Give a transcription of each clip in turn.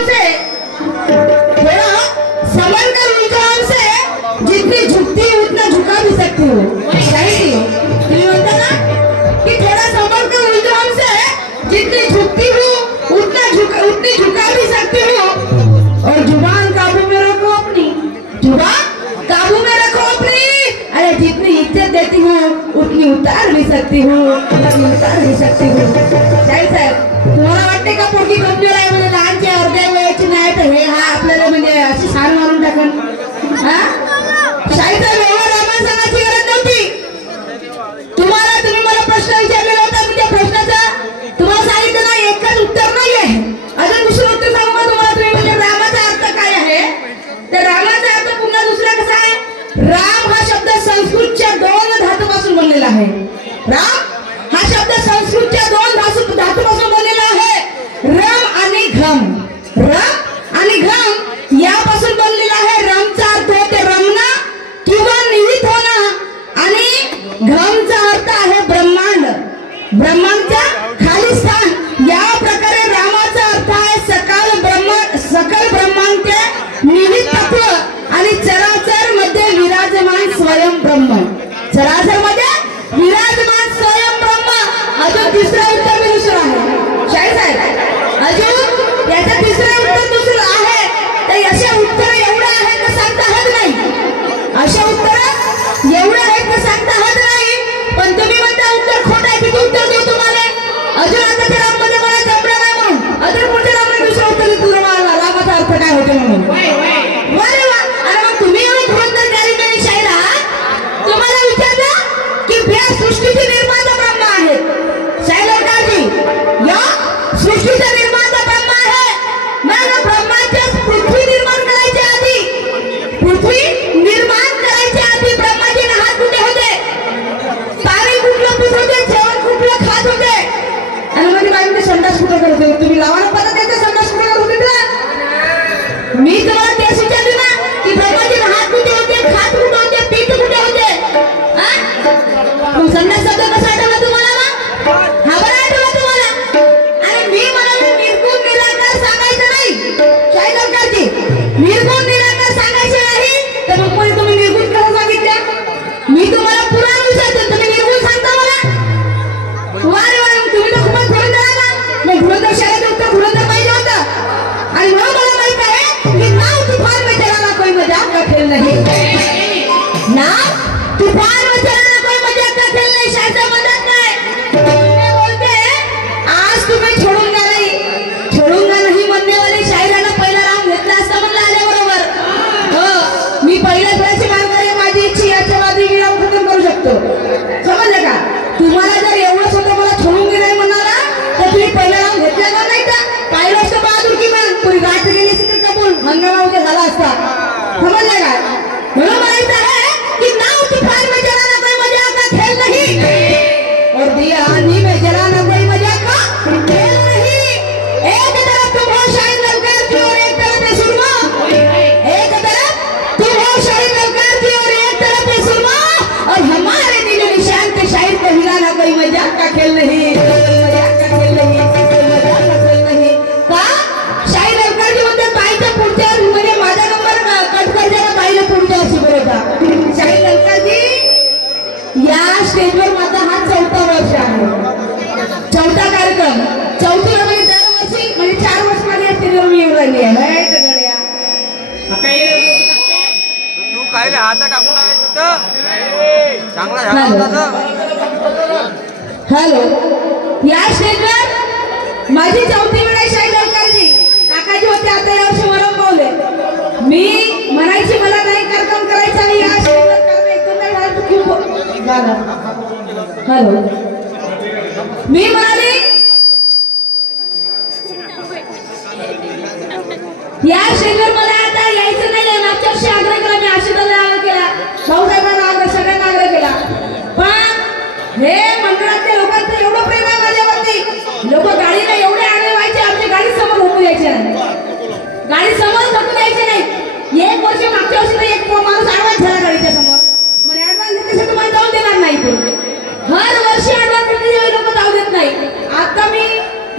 हमसे, थोड़ा संभल कर उलझो हमसे, जितनी झुकती हूँ उतना झुका भी सकती हूँ। सही हो? तुम्हें बोलता ना कि थोड़ा संभल कर उलझो हमसे, जितनी झुकती हूँ उतनी झुका भी सकती हूँ। और जुबान काबू में रखो अपनी, जुबान काबू में रखो अपनी। अरे जितनी इज्जत देती हूँ उतनी उतार भी सकती हूँ, उतार भी सकती हूँ। शाहीर साहेब, तुम्हाला वाटते का पोरगी कमजोर आहे म्हणजे लहानची अर्ध्या वेळेची नाही तर हे हा आपल्याला म्हणजे अशी शान मारून टाकन? हा शाहीर साहेब, एवढं रामायण सांगायची गरज नव्हती तुम्हाला. तुम्ही मला प्रश्न विचारलेला होता, मी त्या प्रश्नाचा तुम्हाला सांगितलं ना एकच उत्तर नाही आहे. अजून दुसरं उत्तर सांगू का तुम्हाला? तुम्ही म्हणजे रामाचा अर्थ काय आहे? तर रामाचा अर्थ पुन्हा दुसरा कसा आहे? राम हा शब्द संस्कृतच्या 2 धातूपासून बनलेला आहे. राम हा शब्द संस्कृतच्या 2 धातूपासून बनलेला आहे. रम आणि घम, रम आणि घम यापासून बनलेला आहे. रमचा अर्थ होते रमणं किंवा निहित होणं आणि घमचा अर्थ आहे ब्रह्मांड, ब्रह्मांडच्या खाली स्थान. या प्रकारे रामाचा अर्थ आहे सकल ब्रह्मांडचे निहित तत्व आणि चराचर मध्ये विराजमान स्वयं ब्रह्म, चराचर मध्ये विराजमान स्वयं ब्रह्म. अजून तिसरं उत्तर मी दुसरं आहे शाहीर साहेब, अजून याचं तिसरं उत्तर दुसरं आहे. तर अशा उत्तर एवढं आहे तर सांगता हद नाही, अशा उत्तर एवढं आहे तर सांगता हद नाही. पण तुम्ही म्हणता उत्तर खोट आहे, किती उत्तर देऊ तुम्हाला? अजून आता त्या राममध्ये मला जमलं नाही म्हणून अजून पुढच्या राममध्ये दुसरं उत्तर देतो तुम्हाला, रामाचा अर्थ काय होतो म्हणून. अरे वा, अरे मग तुम्ही एवढे धुरंधर ज्ञानी शाहीर आहात, तुम्हाला विचारलं की या सृष्टीचे निर्माता ब्रह्मा आहेत. शाहीर लवकारजी, या सृष्टीचा निर्माता ब्रह्मा आहे. मग ब्रह्माच्या पृथ्वी निर्माण करायच्या आधी, पृथ्वी निर्माण करायच्या आधी ब्रह्माचे हात कुठे होते? पाणी कुठलं पित होते? जेवण कुठलं खात होते? आणि मध्ये बाईंचे संडास कुठं करत होते? तुम्ही लावायला पडत त्याचे संडास कुठं करत होते ना? मी तुम्हाला तेच विचारले ना की ब्रह्माचे हात कुठे होते, खात कुठे होते, पीठ कुठे होते? संडास शब्द कसा आठवला तुम्हाला? हा बरं आठवला तुम्हाला? आणि मी म्हणाले निर्गुण निराकार सांगायचं नाही शाहीर लवकारजी, निर्गुण निराकार सांगायचे नाही. तर मग तुम्ही निर्गुण कसं सांगितल्या? मी तुम्हाला पुराण विचारतो, तुम्ही निर्गुण सांगता मला? वारे वारे, तुम्ही तर खूपच धुरंधर आला. मग धुरंधर शाळेत उत्तर धुरंधर पाहिजे होतं. आणि म्हणून मला माहित आहे कि नाव तूफान में चलाना कोई मजाक का खेळ नाही, नाव तूफान में चलाना कोई मजाक का खेळ नाही. शायद म्हणत नाही, मैं बोलते आज तुम्हें छोडूंगा नहीं, छोडूंगा नहीं म्हणणे वाली शायरानं पहिला राम घेतला असता म्हणलं आल्याबरोबर. हो, मी पहिल्या वेळेची मार्गाने माझी इच्छा याच्यावादी मी राम खतम करू शकतो. समजलं का? तुम्हाला जर एवढं स्वतः मला छोडूंगी नाही म्हणाला तर तुम्ही पहिला राम घेतला का नाही का? पाहिलं असतं बहादूर की मग पुरी गाठ गेली असती तर कबूल हंगामा उद्या झाला असता. समजलं का? म्हणून म्हणायचं आहे की नाव तूफान में चलाना कोई मजाक का खेळ नाही, और दिया आंधी में जलाना कोई मजाक का खेळ नहीं. एक तरफ तुम हो शाहीर लवकारजी और एक तरफ है सुरमा, एक तरफ तुम हो शाहीर लवकारजी और एक तरफ है सुरमा, और हमारे दिल निशान के शाहीर को हिलाना कोई मजाक का खेळ नहीं, मजाक का खेळ नहीं, मजाक का खेळ नहीं. का शाहीर लवकारजी म्हणते बाईच्या पुढच्या म्हणजे माझा नंबर कट कर जरा बाईला पुढच्या वर्षी बरोबर. शाहीर लवकारजी, या स्टेजवर माझा हा 4था वर्ष आहे, 4था कार्यक्रम. 4थी म्हणजे दरवर्षी म्हणजे 4 वर्ष माझ्या स्टेजवर मी येऊन राहिली आहे. तू काय हात टाकून चांगला झाला होता. हॅलो, या स्टेजवर माझी 4थी वेळ आहे शाहीर लवकारजी. काकाजी होते आता यावर्षी वरम पावले. मी म्हणायची मला नाही कार्यक्रम करायचा आणि या स्टेजवर करणं एकदम झालं तर खूप झालं. हॅलो, मी म्हणाली या स्टेजवर मला आता यायचं नाही. मागच्या वर्षी आग्रह केला मी, आशीर्वाद आग्रह केला, भाऊसाहेबांना आग्रह, सगळ्यांना आग्रह केला. पण हे मंडळातल्या लोकांचं एवढं प्रेम आहे माझ्यावरती, लोक गाडीला एवढे आडवे व्हायचे, आमच्या गाडी समोर होऊ द्यायचे नाही, गाडी समोर ढकलू द्यायचे नाही. एक वर्ष मागच्या वर्षी तर एक माणूस ऍडव्हान्स झाला गाडीच्या समोर, म्हणजे ऍडव्हान्स घेतल्याशिवाय तुम्हाला जाऊन देणार नाही. ते हर वर्षी ऍडव्हान्स घेतल्याशिवाय लोक जाऊ देत नाही. आता मी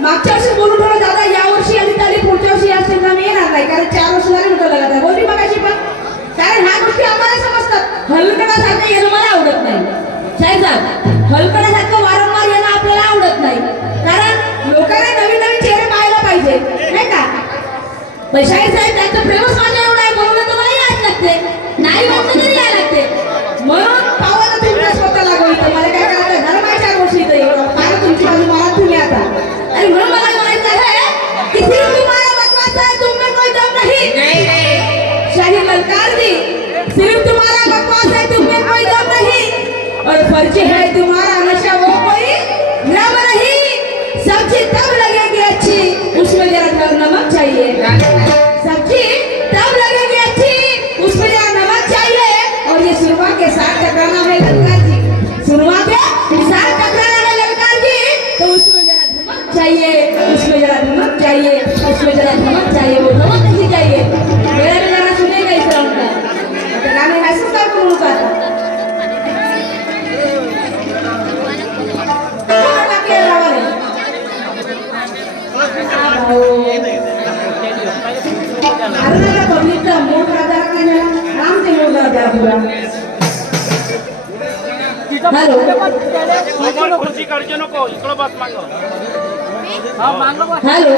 मागच्या वर्षी बोलून ठेवलं दादा या वर्षी आली पुढच्या वर्षी या स्टेजला मी पण शाहीर साहेब त्यांचं प्रेमच माझ्या एवढं आहे म्हणून तर मला यायला लागते, नाही म्हटलं तरी यायला लागते. म्हणून पावाला तुमच्या स्वतः लागू इथं मला काय करायचं धर्माच्या गोष्टी पाहिलं तुमची बाजू मला तुम्ही आता. आणि म्हणून मला म्हणायचं आहे की सिर्फ तुम्हारा बकवास है, तुम में कोई दम नहीं. शाहीर मलकार जी, सिर्फ तुम्हारा बकवास है, तुम में कोई दम नहीं. और फर्ज है तुम्हारा नशा वो कोई रब नहीं. सब्जी तब लगेगी अच्छी, उसमें जरा नमक चाहिए. सब्जी तब लगेगी अच्छी, उसमें जरा नमक चाहिए. और ये सुरमा के साथ टकराना है ललकार जी, सुरमा के साथ टकराना है ललकार जी, तो उसमें जरा नमक चाहिए, उसमें जरा नमक चाहिए, उसमें जरा नमक चाहिए. वो नमक नहीं चाहिए. मेरा भी गाना सुनेगा इस राउंड का, तो गाने महसूस करके उनका पब्लिकचा मूड राजा राम से मूड राजा पूरा. हॅलो खुर्ची काढू नको, इकडं बस मागं. हॅलो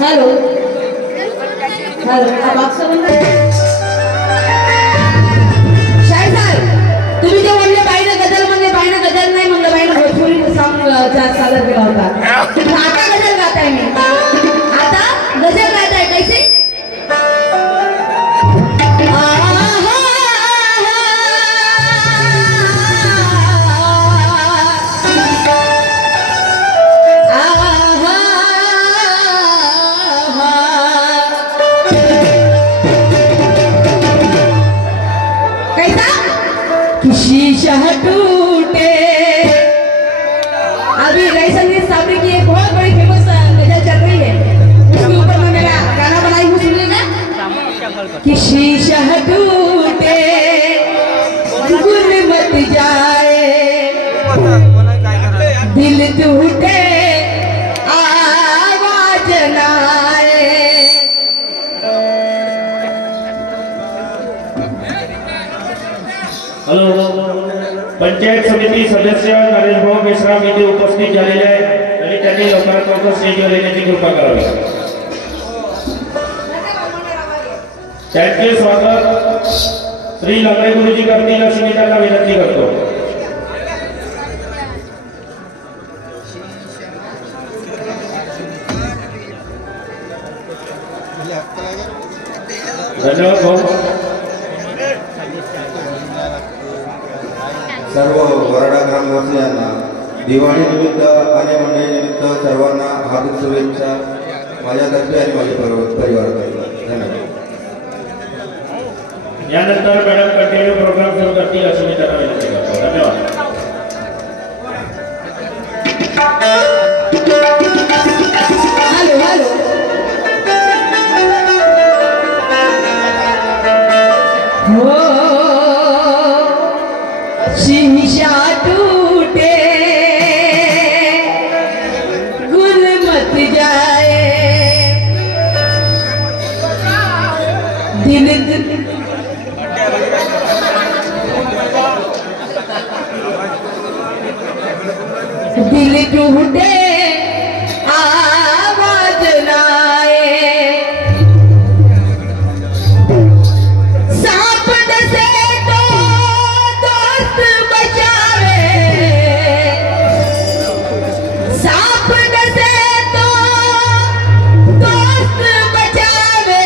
हॅलो हॅलो शाहीर साहेब, तुम्ही जे म्हणले बाईनं गजल म्हणले, बाईनं गजल नाही म्हणलं, बाईनं भोजपुरी सॉंग सादर केला होता. आता गजल गाताय मी, आता गजल गाताय. कैसे शीशा टूटे. अभी रईसंगीत साबरी की एक बहुत बड़ी फेमस गजल चल रही है, उसके ऊपर मैं मेरा गाना बनाई हूँ, सुनिए ना. कि शीशा टूटे गुल मत जाए, दिल टूटे आवाज ना आए. हॅलो, पंचायत समिती सदस्य नरेश भाऊ मेश्राम इथे उपस्थित झालेले आहेत आणि त्यांनी लवकरात लवकर स्टेजवर येण्याची कृपा करावी. त्यांचे स्वागत श्री लंगडे गुरुजी करतील अशी मी त्यांना विनंती करतो. धन्यवाद भाऊ. सर्व वराडा ग्रामवासियांना दिवाळी निमित्त आणि मंडळी निमित्त सर्वांना हार्दिक शुभेच्छा माझ्यातर्फे आणि माझ्या परिवारातर्फे. धन्यवाद. यानंतर मॅडम कंटिन्यू प्रोग्राम सुरू करतील अशी मी त्यांना विनंती करतो. धन्यवाद. हॅलो हॅलो हो. शीशा टूटे गुल मत जाए, दिल दिल टूटे आवाज ना आए. सांप डसे तो दोस्त बचावे, सांप डसे तो दोस्त बचावे,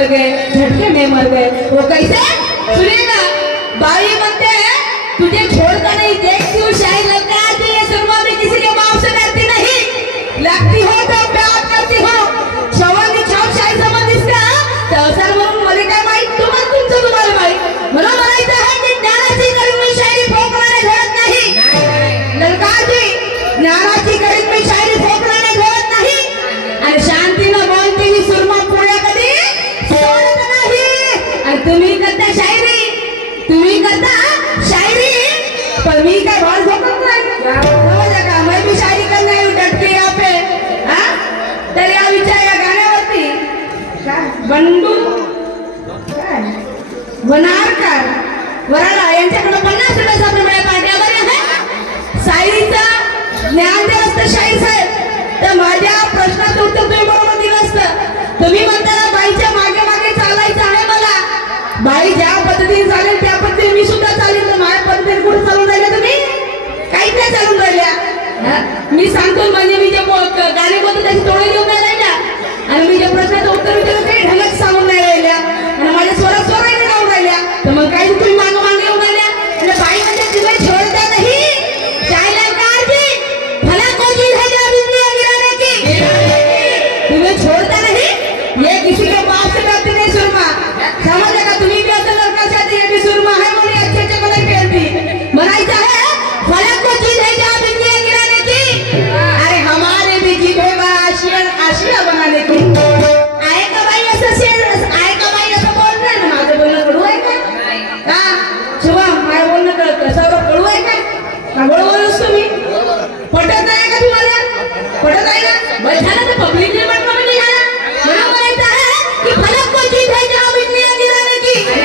मर गए, झटके में मर गए। वो कैसे सुनेगा? बाई बनते हैं तुझे छोड़कर नहीं, देखती हूँ शाही लगता है ये सुरमा में किसी के बाप से डरती नहीं, लगती हो तो प्यार करती हो। शवन की छाप शाही समझ इसका अवसर म्हणून मला काय माहित, तुम्हाला माहित मला म्हणायचं आहे की ज्ञानाची गरीब मी शायरी ठोकराने घडत नाही। ललकारजी, ज्ञानाची गरीब मी शायरी ठोकराने घडत नाही आणि शांतीनं बोलते ही सुरमा पुढे कधी सोडत नाही। आणि तुम्ही करता शायरी, पर मी काय बाल झोपत नाही, समजलं का? मैं भी शायरी करने आई हूँ डट के यहाँ पे। हाँ, तर या विचार या गाण्यावरती काय बंडू काय वनारकर वराडा यांच्याकडे 50 रुपयाचा प्रमेय पाठ्यावर आहे। शायरीचं ज्ञान जे असतं शाहीर साहेब, तर माझ्या प्रश्नाचं उत्तर तुम्ही बरोबर दिलं असतं। तुम्ही म्हणताना बाईच्या मागे मागे चालायचं आहे मला, बाई ज्या पद्धतीने चालेल त्या पद्धतीने मी सुद्धा चालेल, तर माझ्या पद्धतीने कुठे चालून राहिल्या तुम्ही? काहीच नाही चालून राहिल्या। मी सांगतो म्हणजे मी जे गाणे बोलतो त्याची तोडे घेऊन नाही राहिल्या, आणि मी जे प्रश्नाचं उत्तर विचारतो काही ढंगच सांगून नाही राहिल्या, आणि माझ्या स्वरात स्वराने गाऊन राहिल्या, तर मग काही तुम्ही मागे मागे येऊन राहिल्या। आणि बाई म्हणजे तुम्ही छोडता नाही भला कोई चीज है जो बिजली गिराने की, तुम्हें छोड़ता नहीं, ये किसी के बाप से डरती नहीं सुरमा, समझ का? तुम्ही भी असं लड़का चाहती है भी सुरमा है म्हणून अच्छे अच्छे कलर पहनती, म्हणायचं आहे भला कोई चीज है जो बिजली गिराने की, अरे हमारे भी जीभ है आशिया बनाने की। आहे का बाई असं शेर, आहे का बाई असं बोलणार ना? माझं बोलणं कडू आहे का? शुभम, माझं बोलणं कळतं सौरभ कडू आहे का बोलूस तुम्ही? पटत नाही का तुम्हाला? पटत आहे ना? बरं झालं तर पब्लिक निवडणूक निघाला म्हणून म्हणायचं आहे की फलक को जीत है जहां बिजली गिराने की।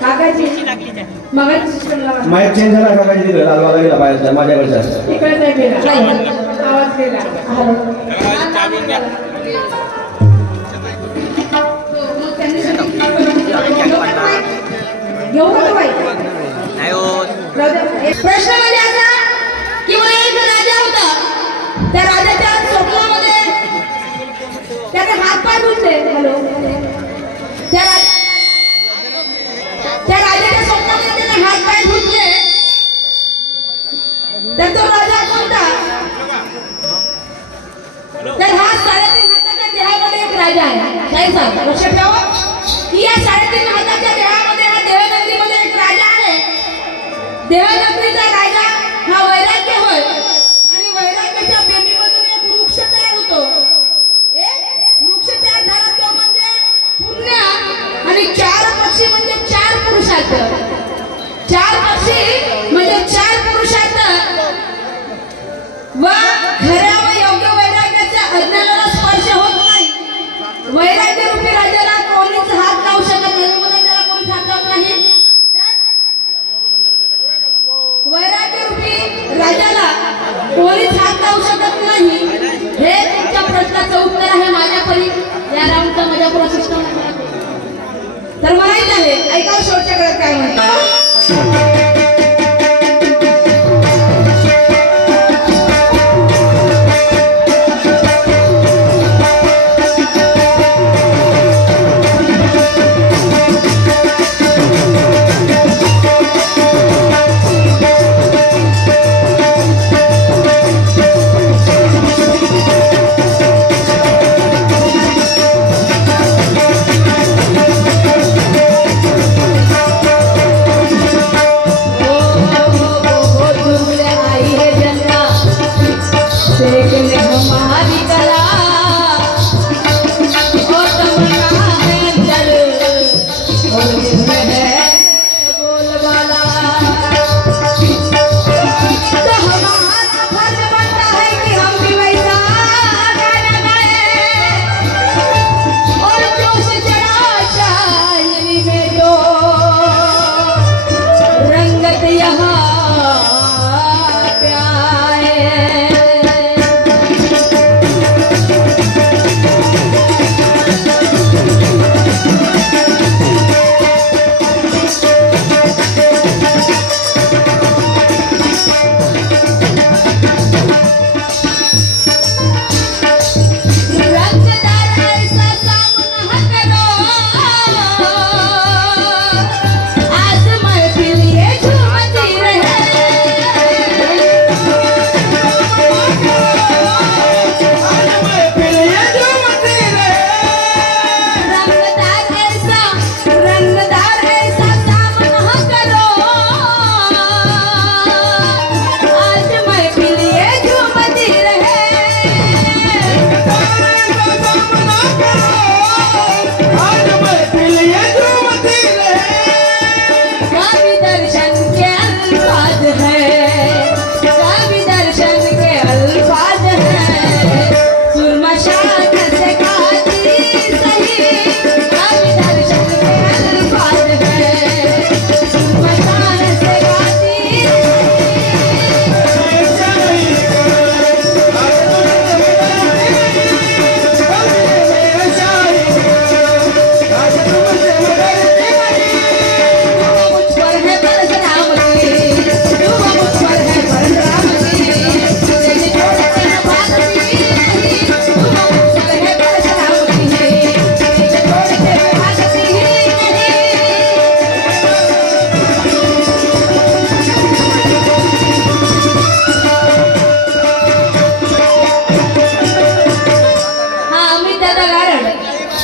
काकाजी मगाची सिस्टम लावा. माईक चेंज झाला का काही तिकडे लालबागला गेला बाहेरचा माझ्याकडचा इकडे नाही गेला. आवाज गेला. हॅलो. घेऊ का बाई? प्रश्न म्हणजे असा की मला एक राजा होता. त्या राजाच्या स्वप्नामध्ये त्याने हातपाय धुतले. हॅलो. त्या राजाच्या स्वप्नामध्ये त्याने हातपाय धुतले. तर तो राजा कोणता? तर हा 3.5 हाताच्या देहामध्ये एक राजा आहे. काय सांग? लक्षात ठेवा की या 3.5 हाताच्या देहामध्ये हा देवनगरीमध्ये एक राजा आहे. देवनगरीचा राजा हा वैराग्य होय आणि वैराग्याच्या बेंबीमधून एक वृक्ष तयार होतो. एक वृक्ष तयार झाला तो म्हणजे पुण्य आणि 4 पक्षी म्हणजे 4 पुरुषार्थ. 4 पक्षी म्हणजे 4 पुरुषार्थ व खऱ्या व योग्य वैराग्याच्या अज्ञानाला स्पर्श होत नाही. वैराग्य रूपी राजाला कोणीच हात लावू शकत नाही. मला त्याला कोणीच हात लावत नाही. वैराग्य रूपी राजाला कोणीच हात लावू शकत नाही. हे तुमच्या प्रश्नाचं उत्तर आहे माझ्या परी या राऊंडचा माझ्या पुरा सिस्टम. तर माहित आहे. ऐका शेवटच्या काळात काय म्हणतात.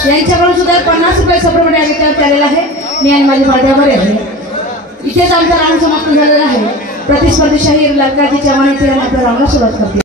यांच्याकडून सुद्धा 50 रुपये सप्रमाणे आगितल्यावर चाललेला आहे. मी आणि माझी पाठ्यावर आहे. इथेच आमचा राऊंड समाप्त झालेला आहे. प्रतिस्पर्धी शाहीर लंकाजी चव्हाण येथे आपल्या राऊंडला सुरुवात करते.